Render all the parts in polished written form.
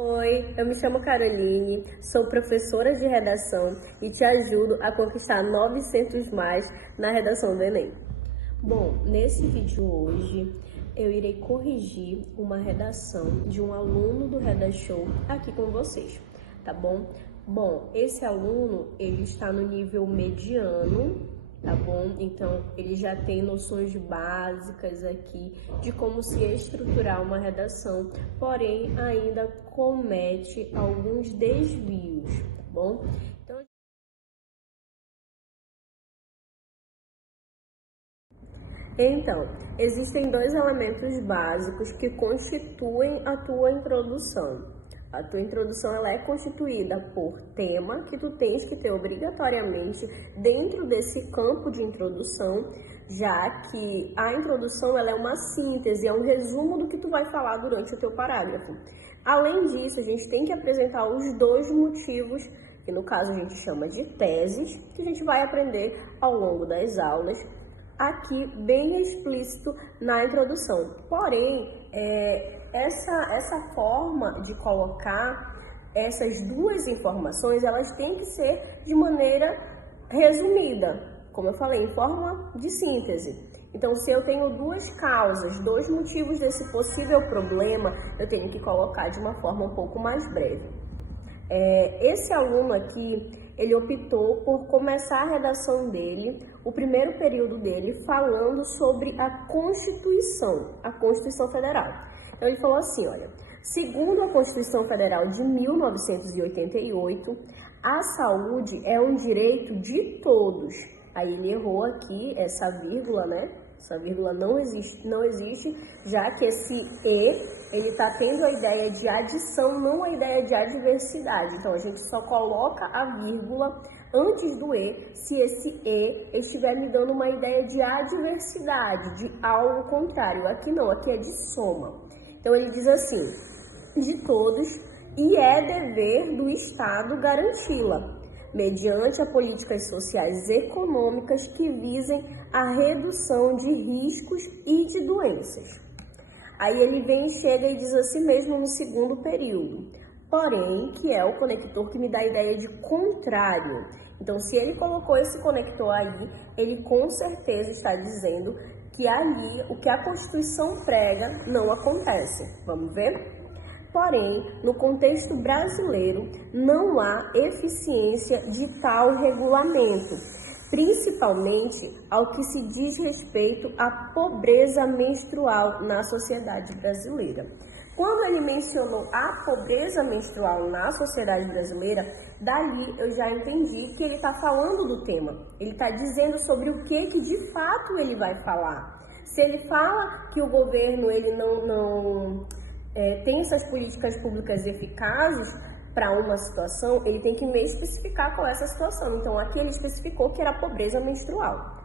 Oi, eu me chamo Caroline, sou professora de redação e te ajudo a conquistar 900 mais na redação do Enem. Bom, nesse vídeo hoje eu irei corrigir uma redação de um aluno do RedaShow aqui com vocês, tá bom? Bom, esse aluno, ele está no nível mediano, tá bom? Então, ele já tem noções básicas aqui de como se estruturar uma redação, porém, ainda comete alguns desvios, tá bom? Então, existem dois elementos básicos que constituem a tua introdução. A tua introdução ela é constituída por tema, que tu tens que ter obrigatoriamente dentro desse campo de introdução, já que a introdução ela é uma síntese, é um resumo do que tu vai falar durante o teu parágrafo. Além disso, a gente tem que apresentar os dois motivos, que no caso a gente chama de teses, que a gente vai aprender ao longo das aulas, aqui bem explícito na introdução. Porém, essa forma de colocar essas duas informações, elas têm que ser de maneira resumida, como eu falei, em forma de síntese. Então, se eu tenho duas causas, dois motivos desse possível problema, eu tenho que colocar de uma forma um pouco mais breve. Esse aluno aqui, ele optou por começar a redação dele, o primeiro período dele, falando sobre a Constituição Federal. Então, ele falou assim, olha, segundo a Constituição Federal de 1988, a saúde é um direito de todos. Aí ele errou aqui essa vírgula, né? Essa vírgula não existe, já que esse ele está tendo a ideia de adição, não a ideia de adversidade. Então, a gente só coloca a vírgula antes do se esse estiver me dando uma ideia de adversidade, de algo contrário. Aqui não, aqui é de soma. Então, ele diz assim, de todos, e é dever do Estado garanti-la, mediante a políticas sociais e econômicas que visem a redução de riscos e de doenças. Aí ele vem e chega e diz assim mesmo no segundo período, porém, que é o conector que me dá a ideia de contrário. Então, se ele colocou esse conector aí, ele com certeza está dizendo que ali, o que a Constituição prega, não acontece. Vamos ver? Porém, no contexto brasileiro, não há eficiência de tal regulamento, principalmente ao que se diz respeito à pobreza menstrual na sociedade brasileira. Quando ele mencionou a pobreza menstrual na sociedade brasileira, dali eu já entendi que ele está falando do tema. Ele está dizendo sobre o que de fato ele vai falar. Se ele fala que o governo ele não tem essas políticas públicas eficazes para uma situação, ele tem que me especificar qual é essa situação. Então, aqui ele especificou que era a pobreza menstrual.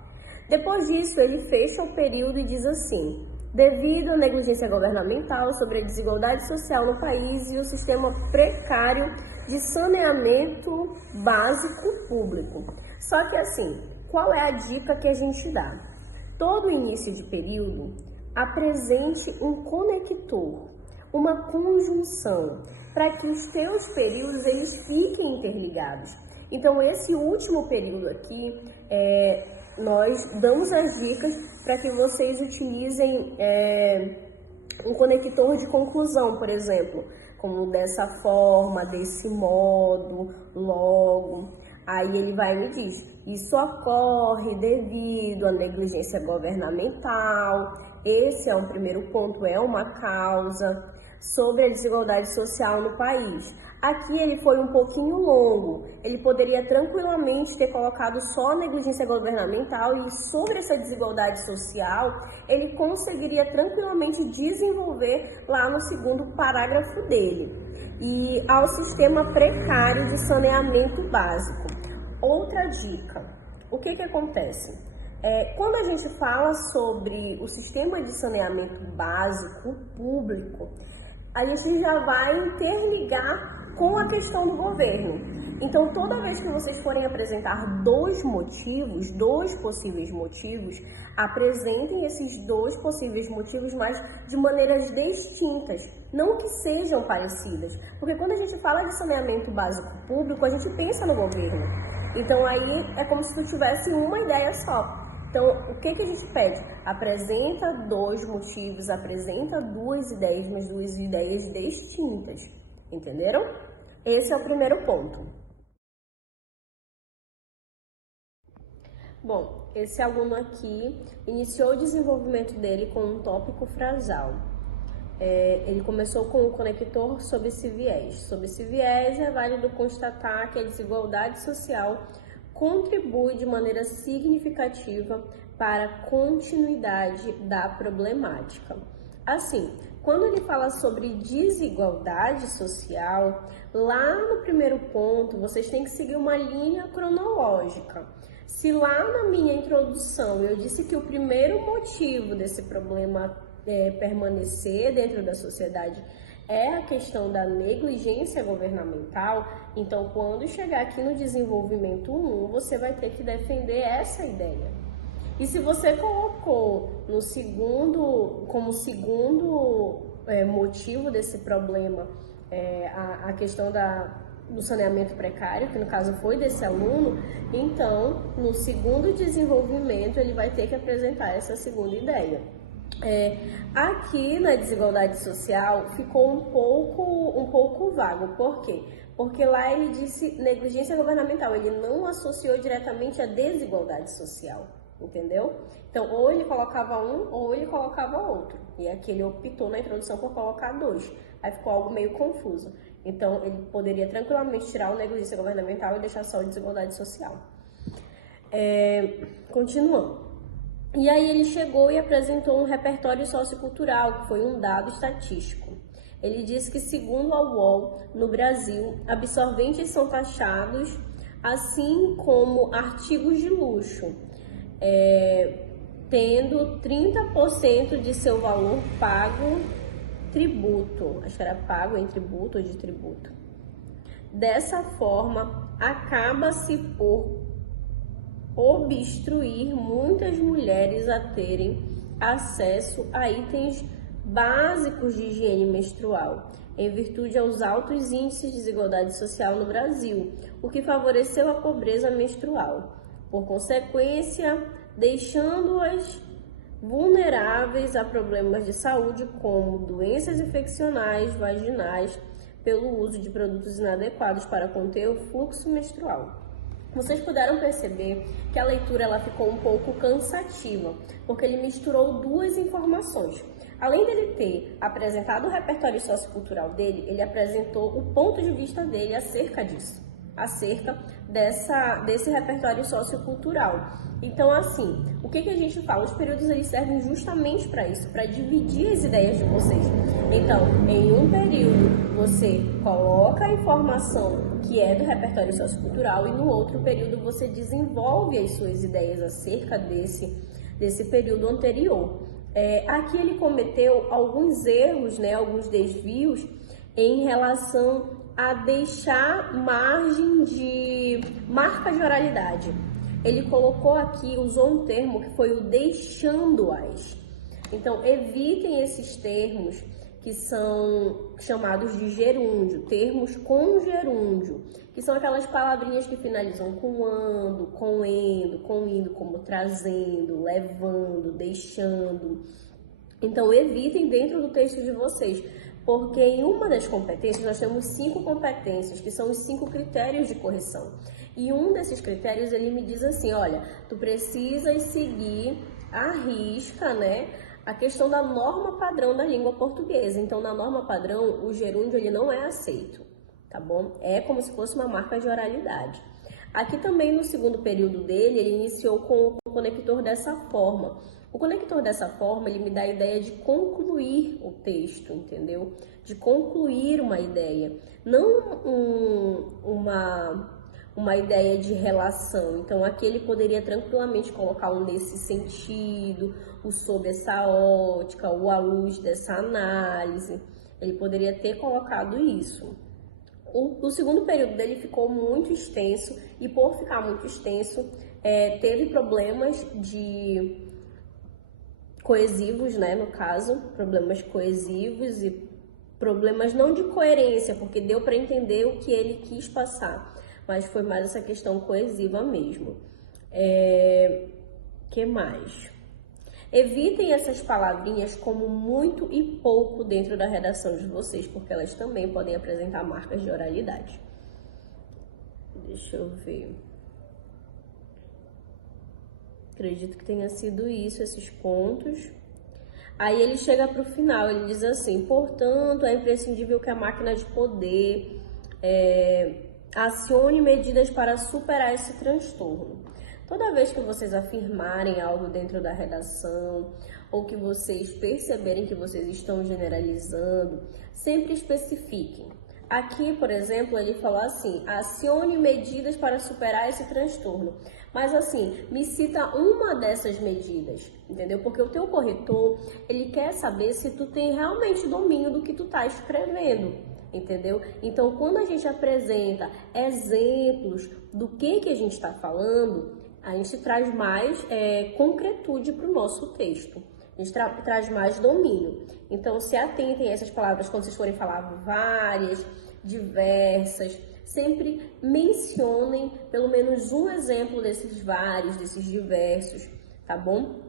Depois disso, ele fecha o período e diz assim, devido à negligência governamental sobre a desigualdade social no país e o sistema precário de saneamento básico público. Só que assim, qual é a dica que a gente dá? Todo início de período apresente um conector, uma conjunção, para que os teus períodos eles fiquem interligados. Então, esse último período aqui, nós damos as dicas para que vocês utilizem um conector de conclusão, por exemplo, como dessa forma, desse modo, logo. Aí ele vai e me diz, isso ocorre devido à negligência governamental, esse é um primeiro ponto, é uma causa, sobre a desigualdade social no país. Aqui ele foi um pouquinho longo, ele poderia tranquilamente ter colocado só a negligência governamental e sobre essa desigualdade social, ele conseguiria tranquilamente desenvolver lá no segundo parágrafo dele. E ao sistema precário de saneamento básico. Outra dica, o que acontece? Quando a gente fala sobre o sistema de saneamento básico público, a gente já vai interligar com a questão do governo. Então, toda vez que vocês forem apresentar dois motivos, dois possíveis motivos, apresentem esses dois possíveis motivos, mas de maneiras distintas, não que sejam parecidas. Porque quando a gente fala de saneamento básico público, a gente pensa no governo. Então, aí é como se tu tivesse uma ideia só. Então, o que a gente pede? Apresenta dois motivos, apresenta duas ideias, mas duas ideias distintas. Entenderam? Esse é o primeiro ponto. Bom, esse aluno aqui iniciou o desenvolvimento dele com um tópico frasal. Ele começou com o conector sob esse viés. Sob esse viés, é válido constatar que a desigualdade social contribui de maneira significativa para a continuidade da problemática. Assim, quando ele fala sobre desigualdade social, lá no primeiro ponto, vocês têm que seguir uma linha cronológica. Se lá na minha introdução eu disse que o primeiro motivo desse problema permanecer dentro da sociedade é a questão da negligência governamental, então quando chegar aqui no desenvolvimento 1, você vai ter que defender essa ideia. E se você colocou como segundo motivo desse problema a questão do saneamento precário, que no caso foi desse aluno, então no segundo desenvolvimento ele vai ter que apresentar essa segunda ideia. Aqui na desigualdade social ficou um pouco vago. Por quê? Porque lá ele disse negligência governamental, ele não associou diretamente a desigualdade social, entendeu? Então, ou ele colocava um, ou ele colocava outro. E aqui ele optou na introdução por colocar dois. Aí ficou algo meio confuso. Então, ele poderia tranquilamente tirar o negligência governamental e deixar só a desigualdade social. Continuando. E aí ele chegou e apresentou um repertório sociocultural, que foi um dado estatístico. Ele disse que, segundo a UOL, no Brasil, absorventes são taxados, assim como artigos de luxo, tendo 30% de seu valor pago tributo. Acho que era pago em tributo ou de tributo. Dessa forma, acaba-se por obstruir muitas mulheres a terem acesso a itens básicos de higiene menstrual, em virtude aos altos índices de desigualdade social no Brasil, o que favoreceu a pobreza menstrual, por consequência, deixando-as vulneráveis a problemas de saúde como doenças infeccionais vaginais pelo uso de produtos inadequados para conter o fluxo menstrual. Vocês puderam perceber que a leitura ela ficou um pouco cansativa, porque ele misturou duas informações. Além dele ter apresentado o repertório sociocultural dele, ele apresentou o ponto de vista dele acerca disso, acerca desse repertório sociocultural. Então, assim, o que a gente fala? Os períodos eles servem justamente para isso, para dividir as ideias de vocês. Então, em um período, você coloca a informação que é do repertório sociocultural e no outro período você desenvolve as suas ideias acerca desse período anterior. Aqui ele cometeu alguns erros, alguns desvios em relação a deixar margem de marca de oralidade. Ele colocou aqui, usou um termo que foi o deixando-as. Então, evitem esses termos que são chamados de gerúndio, termos com gerúndio, que são aquelas palavrinhas que finalizam com ando, com endo, com indo, como trazendo, levando, deixando. Então, evitem dentro do texto de vocês, porque em uma das competências nós temos 5 competências, que são os 5 critérios de correção. E um desses critérios, ele me diz assim, olha, tu precisas seguir à risca, a questão da norma padrão da língua portuguesa. Então, na norma padrão, o gerúndio ele não é aceito, tá bom? É como se fosse uma marca de oralidade. Aqui também no segundo período dele, ele iniciou com o conector dessa forma. O conector dessa forma, ele me dá a ideia de concluir o texto, entendeu? De concluir uma ideia, não uma ideia de relação. Então, aqui ele poderia tranquilamente colocar um nesse sentido, o sob essa ótica, o à luz dessa análise. Ele poderia ter colocado isso. O segundo período dele ficou muito extenso e por ficar muito extenso, teve problemas de coesivos, né, no caso, problemas coesivos e problemas não de coerência, porque deu para entender o que ele quis passar, mas foi mais essa questão coesiva mesmo. Que mais? Evitem essas palavrinhas como muito e pouco dentro da redação de vocês, porque elas também podem apresentar marcas de oralidade. Deixa eu ver. Acredito que tenha sido isso, esses pontos. Aí ele chega para o final, ele diz assim: portanto, é imprescindível que a máquina de poder acione medidas para superar esse transtorno. Toda vez que vocês afirmarem algo dentro da redação, ou que vocês perceberem que vocês estão generalizando, sempre especifiquem. Aqui, por exemplo, ele falou assim: acione medidas para superar esse transtorno. Mas assim, me cita uma dessas medidas, entendeu? Porque o teu corretor, ele quer saber se tu tem realmente domínio do que tu tá escrevendo, entendeu? Então, quando a gente apresenta exemplos do que a gente está falando, a gente traz mais concretude para o nosso texto. A gente traz mais domínio. Então, se atentem a essas palavras quando vocês forem falar várias, diversas. Sempre mencionem pelo menos um exemplo desses vários, desses diversos, tá bom?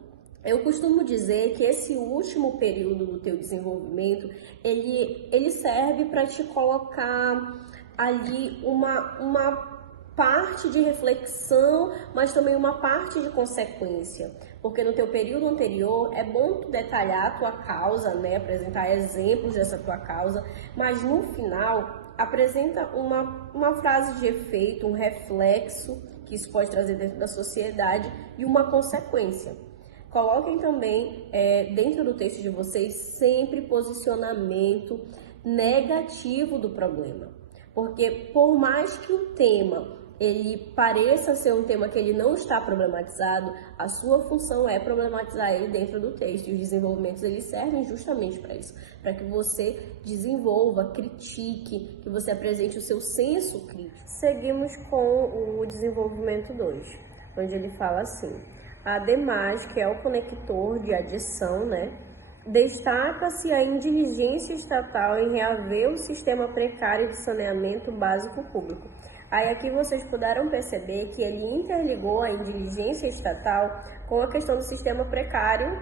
Eu costumo dizer que esse último período do teu desenvolvimento, ele serve para te colocar ali uma parte de reflexão, mas também uma parte de consequência. Porque no teu período anterior é bom tu detalhar a tua causa, né? Apresentar exemplos dessa tua causa, mas no final apresenta uma frase de efeito, um reflexo que isso pode trazer dentro da sociedade e uma consequência. Coloquem também dentro do texto de vocês sempre posicionamento negativo do problema. Porque por mais que o tema ele pareça ser um tema que ele não está problematizado, a sua função é problematizar ele dentro do texto. E os desenvolvimentos eles servem justamente para isso, para que você desenvolva, critique, que você apresente o seu senso crítico. Seguimos com o desenvolvimento 2, onde ele fala assim: ademais, que é o conector de adição, né? Destaca-se a indiligência estatal em reaver o sistema precário de saneamento básico público. Aí aqui vocês puderam perceber que ele interligou a indiligência estatal com a questão do sistema precário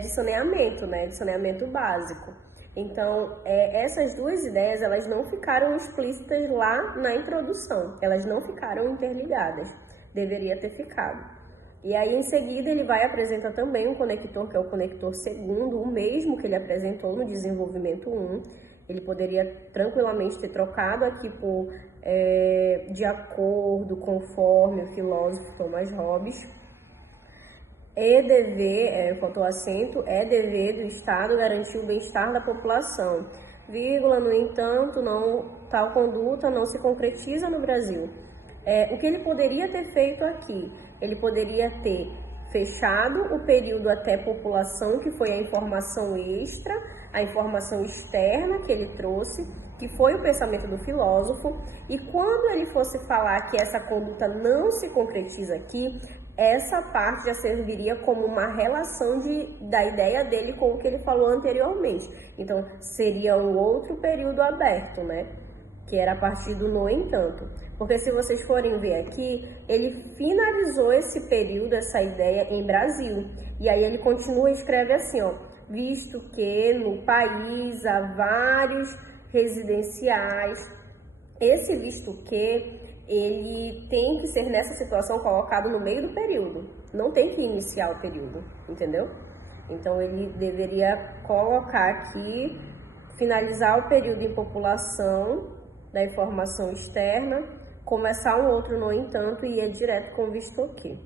de saneamento, né, de saneamento básico. Então, essas duas ideias, elas não ficaram explícitas lá na introdução, elas não ficaram interligadas, deveria ter ficado. E aí, em seguida, ele vai apresentar também um conector, que é o conector segundo, o mesmo que ele apresentou no desenvolvimento 1. Ele poderia tranquilamente ter trocado aqui por de acordo, conforme o filósofo Thomas Hobbes. É dever, faltou acento, é dever do Estado garantir o bem-estar da população. Vírgula, no entanto, tal conduta não se concretiza no Brasil. O que ele poderia ter feito aqui? Ele poderia ter fechado o período até população, que foi a informação extra, a informação externa que ele trouxe, que foi o pensamento do filósofo, e quando ele fosse falar que essa conduta não se concretiza aqui, essa parte já serviria como uma relação da ideia dele com o que ele falou anteriormente. Então, seria um outro período aberto, né? Que era a partir do no entanto. Porque se vocês forem ver aqui, ele finalizou esse período, essa ideia em Brasil. E aí ele continua e escreve assim, ó: visto que no país há vários residenciais. Esse visto que, ele tem que ser nessa situação colocado no meio do período. Não tem que iniciar o período, entendeu? Então ele deveria colocar aqui, finalizar o período em população da informação externa, começar um outro no entanto e ir direto com visto que.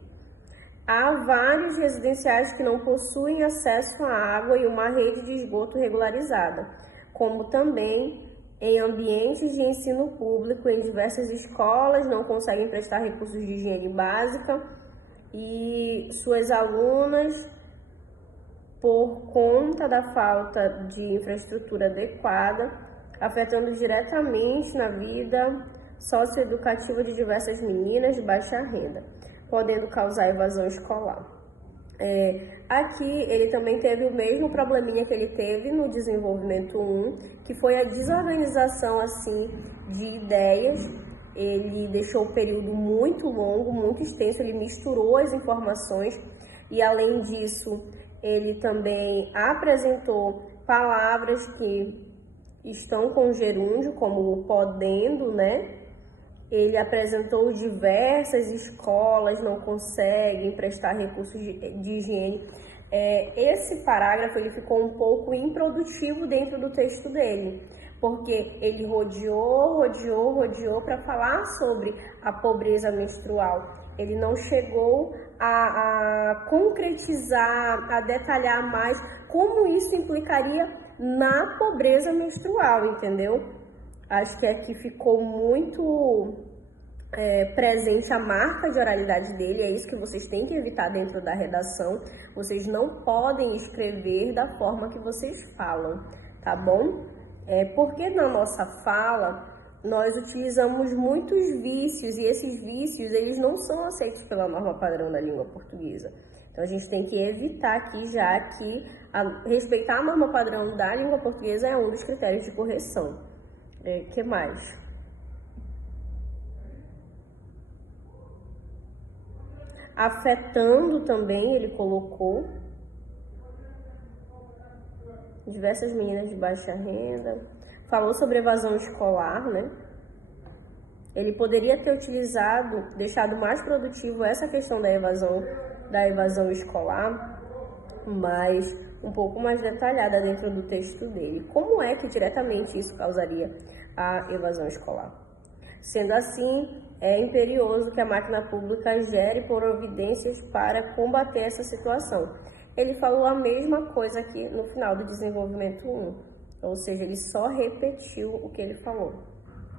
Há vários residenciais que não possuem acesso à água e uma rede de esgoto regularizada, como também em ambientes de ensino público, em diversas escolas não conseguem prestar recursos de higiene básica e suas alunas, por conta da falta de infraestrutura adequada, afetando diretamente na vida socioeducativa de diversas meninas de baixa renda, podendo causar evasão escolar. Aqui ele também teve o mesmo probleminha que ele teve no desenvolvimento 1, que foi a desorganização assim de ideias. Ele deixou o período muito longo, muito extenso, ele misturou as informações e, além disso, ele também apresentou palavras que estão com gerúndio, como podendo, né? Ele apresentou diversas escolas não conseguem prestar recursos de higiene. Esse parágrafo ele ficou um pouco improdutivo dentro do texto dele, porque ele rodeou para falar sobre a pobreza menstrual. Ele não chegou a concretizar, a detalhar mais como isso implicaria na pobreza menstrual, entendeu? Acho que aqui ficou muito presente a marca de oralidade dele, é isso que vocês têm que evitar dentro da redação. Vocês não podem escrever da forma que vocês falam, tá bom? Porque na nossa fala, nós utilizamos muitos vícios, e esses vícios, eles não são aceitos pela norma padrão da língua portuguesa. Então, a gente tem que evitar aqui, já que respeitar a norma padrão da língua portuguesa é um dos critérios de correção. Que mais? Afetando também, ele colocou diversas meninas de baixa renda. Falou sobre evasão escolar, né? Ele poderia ter deixado mais produtivo essa questão da evasão escolar, mas um pouco mais detalhada dentro do texto dele. Como é que diretamente isso causaria a evasão escolar? Sendo assim, é imperioso que a máquina pública gere providências para combater essa situação. Ele falou a mesma coisa aqui no final do desenvolvimento 1, ou seja, ele só repetiu o que ele falou.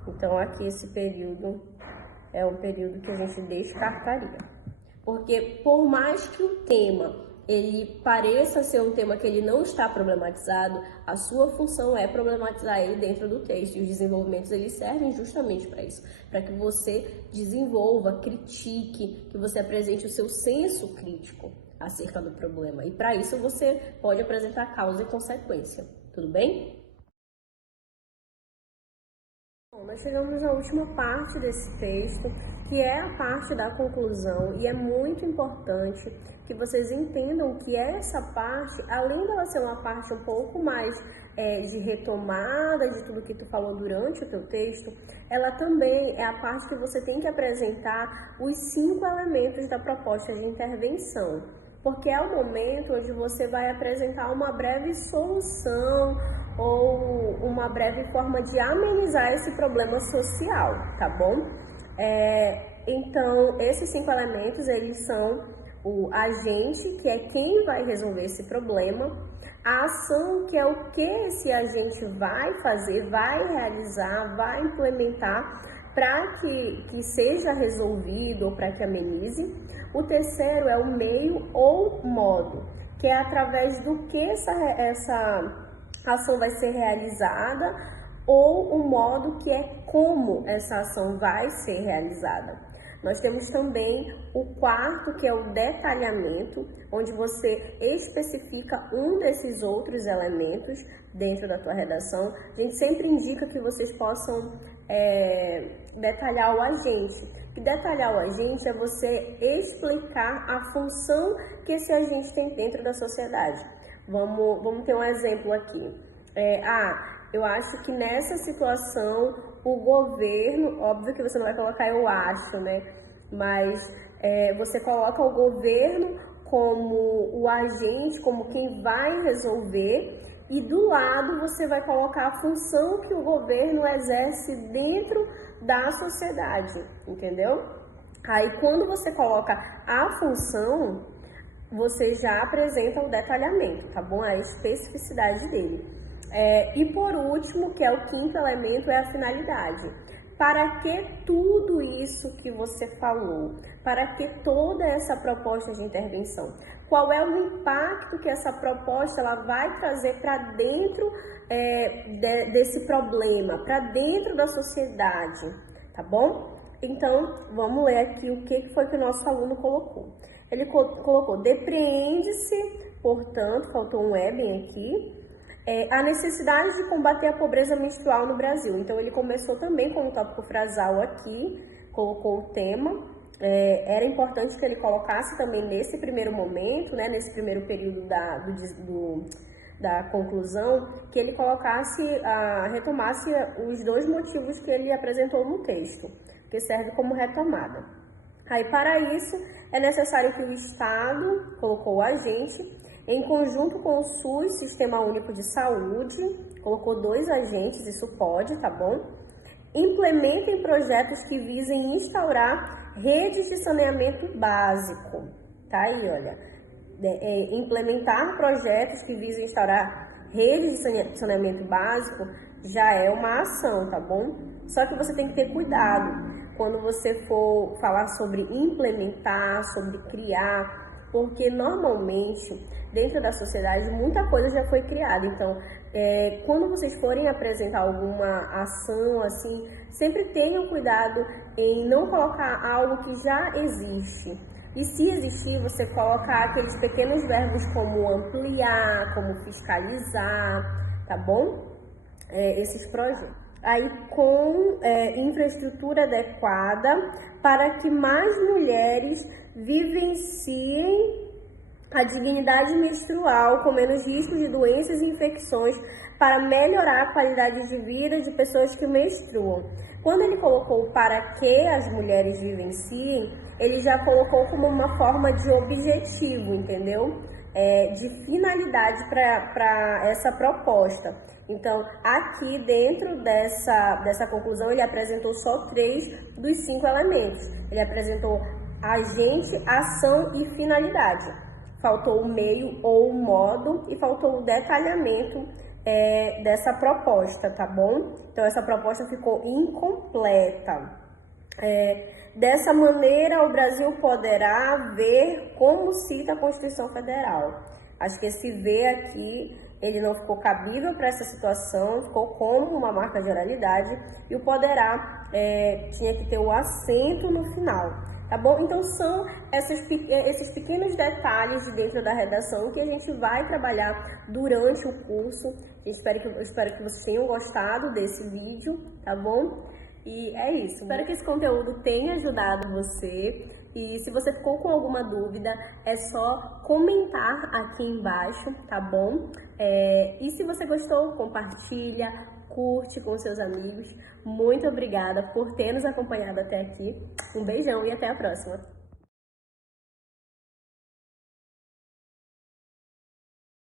Então, aqui esse período é um período que a gente descartaria. Porque por mais que o tema ele pareça ser um tema que ele não está problematizado, a sua função é problematizar ele dentro do texto. E os desenvolvimentos eles servem justamente para isso, para que você desenvolva, critique, que você apresente o seu senso crítico acerca do problema. E para isso você pode apresentar causa e consequência. Tudo bem? Bom, nós chegamos à última parte desse texto, que é a parte da conclusão, e é muito importante que vocês entendam que essa parte, além dela ser uma parte um pouco mais de retomada de tudo que tu falou durante o teu texto, ela também é a parte que você tem que apresentar os 5 elementos da proposta de intervenção, porque é o momento onde você vai apresentar uma breve solução ou uma breve forma de amenizar esse problema social, tá bom? Então, esses 5 elementos, eles são o agente, que é quem vai resolver esse problema, a ação, que é o que esse agente vai fazer, vai realizar, vai implementar para que seja resolvido ou para que amenize. O terceiro é o meio ou modo, que é através do que essa ação vai ser realizada, ou o modo, que é como essa ação vai ser realizada. Nós temos também o quarto, que é o detalhamento, onde você especifica um desses outros elementos dentro da tua redação. A gente sempre indica que vocês possam detalhar o agente. E detalhar o agente é você explicar a função que esse agente tem dentro da sociedade. Vamos ter um exemplo aqui. Eu acho que nessa situação o governo, óbvio que você não vai colocar eu acho, né? Mas você coloca o governo como o agente, como quem vai resolver, e do lado você vai colocar a função que o governo exerce dentro da sociedade, entendeu? Aí quando você coloca a função, você já apresenta o detalhamento, tá bom? A especificidade dele. E por último, que é o quinto elemento, é a finalidade. Para que tudo isso que você falou? Para que toda essa proposta de intervenção? qual é o impacto que essa proposta ela vai trazer para dentro desse problema, para dentro da sociedade, tá bom? Então, vamos ler aqui o que foi que o nosso aluno colocou. Ele colocou: depreende-se, portanto, faltou um E bem aqui, a necessidade de combater a pobreza menstrual no Brasil. Então, ele começou também com um tópico frasal aqui, colocou o tema. Era importante que ele colocasse também nesse primeiro momento, né, nesse primeiro período da conclusão, que ele retomasse os dois motivos que ele apresentou no texto, que serve como retomada. Aí, para isso, é necessário que o Estado, colocou o agente, em conjunto com o SUS, Sistema Único de Saúde, colocou 2 agentes, isso pode, tá bom? Implementem projetos que visem instaurar redes de saneamento básico. Tá aí, olha. Implementar projetos que visem instaurar redes de saneamento básico já é uma ação, tá bom? Só que você tem que ter cuidado quando você for falar sobre implementar, sobre criar, porque normalmente dentro da sociedade muita coisa já foi criada. Então, quando vocês forem apresentar alguma ação assim, sempre tenham cuidado em não colocar algo que já existe. E se existir, você colocar aqueles pequenos verbos como ampliar, como fiscalizar, tá bom? Esses projetos. Aí com infraestrutura adequada para que mais mulheres vivenciem a dignidade menstrual com menos risco de doenças e infecções para melhorar a qualidade de vida de pessoas que menstruam. Quando ele colocou para que as mulheres vivenciem, ele já colocou como uma forma de objetivo, entendeu? De finalidade para essa proposta. Então, aqui dentro dessa conclusão, ele apresentou só 3 dos 5 elementos. Ele apresentou agente, ação e finalidade. Faltou o meio ou o modo e faltou o detalhamento dessa proposta, tá bom? Então, essa proposta ficou incompleta. Dessa maneira, o Brasil poderá ver como cita a Constituição Federal. Acho que esse ver aqui, ele não ficou cabível para essa situação, ficou como uma marca de oralidade, e o poderá tinha que ter o acento no final, tá bom? Então, são esses pequenos detalhes de dentro da redação que a gente vai trabalhar durante o curso. Eu espero que vocês tenham gostado desse vídeo, tá bom? E é isso. Espero que esse conteúdo tenha ajudado você. E se você ficou com alguma dúvida, é só comentar aqui embaixo, tá bom? E se você gostou, compartilha, curte com seus amigos. Muito obrigada por ter nos acompanhado até aqui. Um beijão e até a próxima.